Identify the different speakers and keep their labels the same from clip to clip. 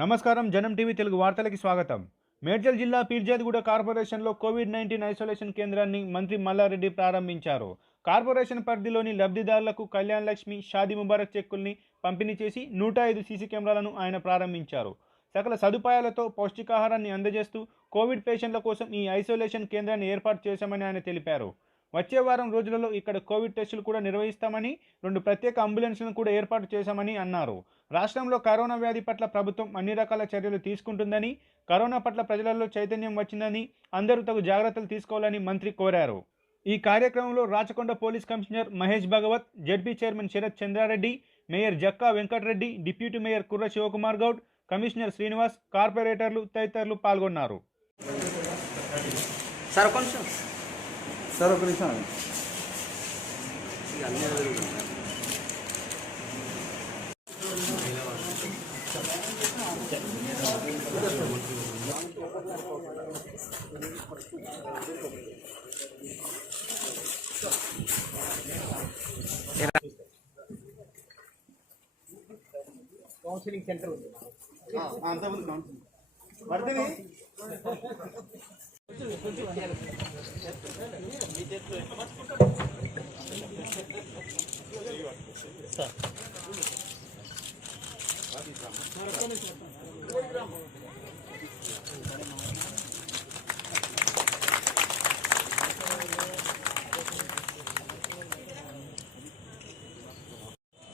Speaker 1: నమస్కారం జనం టీవీ తెలుగు వార్తలకి స్వాగతం. మేడ్చల్ జిల్లా పీర్జాదిగూడ కార్పొరేషన్లో కోవిడ్ నైన్టీన్ ఐసోలేషన్ కేంద్రాన్ని మంత్రి మల్లారెడ్డి ప్రారంభించారు. కార్పొరేషన్ పరిధిలోని లబ్ధిదారులకు కళ్యాణ్ లక్ష్మి షాదీ ముబారక్ చెక్కుల్ని పంపిణీ చేసి నూట ఐదు సీసీ కెమెరాలను ఆయన ప్రారంభించారు. సకల సదుపాయాలతో పౌష్టికాహారాన్ని అందజేస్తూ కోవిడ్ పేషెంట్ల కోసం ఈ ఐసోలేషన్ కేంద్రాన్ని ఏర్పాటు చేశామని ఆయన తెలిపారు. వచ్చే వారం రోజులలో ఇక్కడ కోవిడ్ టెస్టులు కూడా నిర్వహిస్తామని రెండు ప్రత్యేక అంబులెన్స్లను కూడా ఏర్పాటు చేశామని అన్నారు. రాష్ట్రంలో కరోనా వ్యాధి పట్ల ప్రభుత్వం అన్ని రకాల చర్యలు తీసుకుంటుందని కరోనా పట్ల ప్రజలలో చైతన్యం వచ్చిందని అందరూ తగు జాగ్రత్తలు తీసుకోవాలని మంత్రి కోరారు. ఈ కార్యక్రమంలో Rachakonda police commissioner Mahesh Bhagwat ZP chairman Sharath Chandra Reddy mayor Jakka Venkata Reddy deputy mayor Kurra Shivakumar Goud commissioner Srinivas కార్పొరేటర్లు తదితరులు పాల్గొన్నారు.
Speaker 2: సార్ కొంచెం
Speaker 3: సార్ ఒక నిమిషం ఆగండి.
Speaker 2: కౌన్సిలింగ్ సెంటర్ ఉంది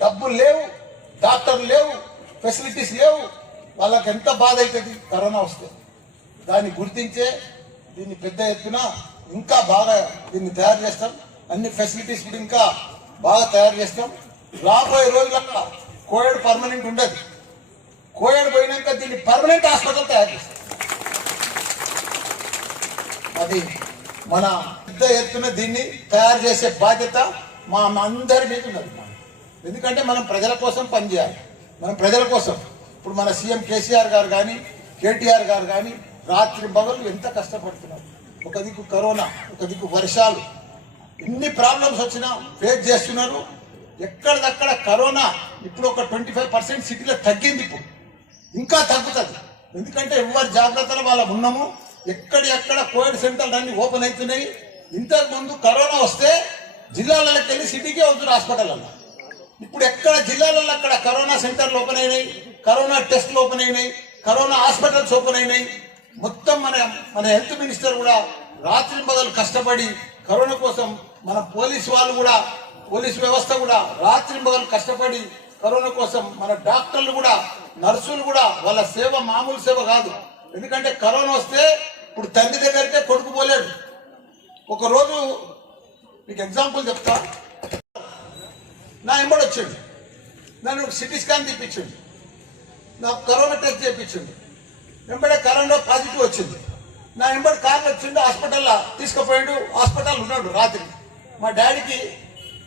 Speaker 4: డబ్బులు లేవు డాక్టర్లు లేవు ఫెసిలిటీస్ లేవు. వాళ్ళకి ఎంత బాధ అవుతుంది? కరోనా వస్తే. దాన్ని గుర్తించే దీన్ని పెద్ద ఎత్తున ఇంకా బాగా దీన్ని తయారు చేస్తాం. అన్ని ఫెసిలిటీస్ కూడా ఇంకా బాగా తయారు చేస్తాం. రాబోయే రోజులలో కోయడ్ పర్మనెంట్ ఉండదు. కోయడ్ పోయినాక దీన్ని పర్మనెంట్ హాస్పిటల్ తయారు చేస్తాం. అది మన పెద్ద ఎత్తున దీన్ని తయారు చేసే బాధ్యత మా అందరి మీద ఉన్నది. ఎందుకంటే మనం ప్రజల కోసం పనిచేయాలి. మనం ప్రజల కోసం. ఇప్పుడు మన సీఎం కేసీఆర్ గారు కానీ కేటీఆర్ గారు కానీ రాత్రి పగలు ఎంత కష్టపడుతున్నారు ఒక దిక్కు కరోనా ఒక దిక్కు వర్షాలు. ఎన్ని ప్రాబ్లమ్స్ వచ్చినా ఫేస్ చేస్తున్నారు. ఎక్కడిదక్కడ కరోనా ఇప్పుడు ఒక ట్వంటీ ఫైవ్ పర్సెంట్ సిటీలో తగ్గింది ఇప్పుడు. ఇంకా తగ్గుతుంది. ఎందుకంటే ఎవరి జాగ్రత్తలు వాళ్ళ ఉన్నాము. ఎక్కడ ఎక్కడ కోవిడ్ సెంటర్లు అన్ని ఓపెన్ అవుతున్నాయి. ఇంతకు ముందు కరోనా వస్తే జిల్లాలకు వెళ్ళి సిటీకే అవుతుంది హాస్పిటల్లో ఇప్పుడు ఎక్కడ జిల్లాలలో అక్కడ కరోనా సెంటర్లు ఓపెన్ అయినాయి కరోనా టెస్ట్లు ఓపెన్ అయినాయి కరోనా హాస్పిటల్స్ ఓపెన్ అయినాయి. మొత్తం మన మన హెల్త్ మినిస్టర్ కూడా రాత్రి మొదలు కష్టపడి కరోనా కోసం మన పోలీస్ వాళ్ళు కూడా పోలీస్ వ్యవస్థ కూడా రాత్రి మొదలు కష్టపడి కరోనా కోసం మన డాక్టర్లు కూడా నర్సులు కూడా వాళ్ళ సేవ మామూలు సేవ కాదు. ఎందుకంటే కరోనా వస్తే ఇప్పుడు తండ్రి దగ్గరికే కొడుకు పోలేడు. ఒకరోజు మీకు ఎగ్జాంపుల్ చెప్తా. నా ఎంబడి నన్ను సిటీ స్కాన్ తీపించిండు నాకు కరోనా టెస్ట్ చేయించిండు వెంబడే కరోనా పాజిటివ్ వచ్చింది. నా వెంబడి కారు వచ్చిండు హాస్పిటల్లో తీసుకుపోయిండు హాస్పిటల్ ఉన్నాడు రాత్రి. మా డాడీకి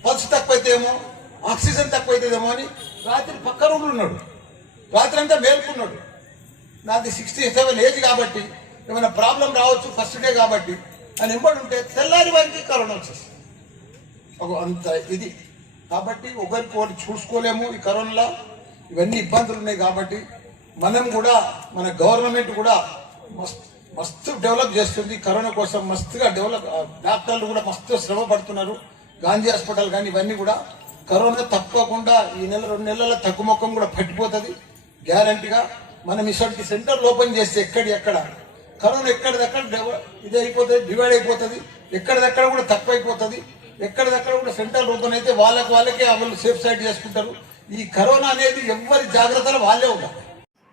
Speaker 4: పల్స్ తక్కువైతేమో ఆక్సిజన్ తక్కువైతుందేమో అని రాత్రి పక్క రూమ్లో ఉన్నాడు. రాత్రి అంతా మేల్కున్నాడు. నాది సిక్స్టీ సెవెన్ ఏజ్ కాబట్టి ఏమైనా ప్రాబ్లం రావచ్చు ఫస్ట్ డే కాబట్టి అని ఎంబడి ఉంటే తెల్లారి వారికి కరోనా వచ్చేసి ఒక అంత ఇది. కాబట్టి ఒకరికి ఒకరు చూసుకోలేము ఈ కరోనాలో. ఇవన్నీ ఇబ్బందులు ఉన్నాయి కాబట్టి మనం కూడా మన గవర్నమెంట్ కూడా మస్తు మస్తు డెవలప్ చేస్తుంది. కరోనా కోసం మస్తుగా డెవలప్ డాక్టర్లు కూడా మస్తు శ్రమ పడుతున్నారు. గాంధీ హాస్పిటల్ కానీ ఇవన్నీ కూడా. కరోనా తప్పకుండా ఈ నెల రెండు నెలల తగ్గుముఖం కూడా పట్టిపోతుంది. గ్యారంటీగా మనం ఇటువంటి సెంటర్లు ఓపెన్ చేస్తే ఎక్కడి ఎక్కడ? కరోనా ఎక్కడిదక్కడ ఇది అయిపోతుంది డివైడ్ అయిపోతుంది ఎక్కడిదక్కడ కూడా తక్కువ అయిపోతుంది ఎక్కడిదక్కడ కూడా సెంటర్లు ఓపెన్ అయితే వాళ్ళకి వాళ్ళకే వాళ్ళు సేఫ్ సైడ్ చేసుకుంటారు. ఈ కరోనా అనేది ఎవరి జాగ్రత్తలు వాళ్ళే ఉండాలి.